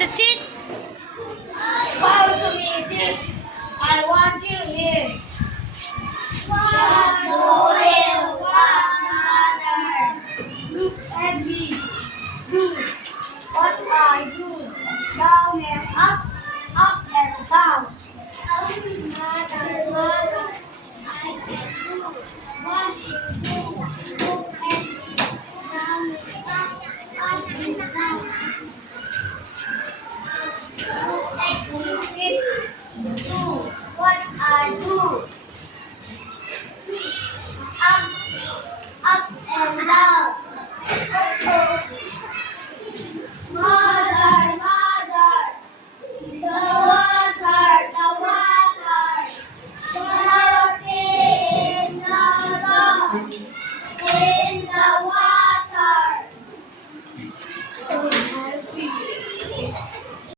in the cheeks. Come to me, chick. I want you here. What do you want, mother? Look at me. Do what I do. Down and up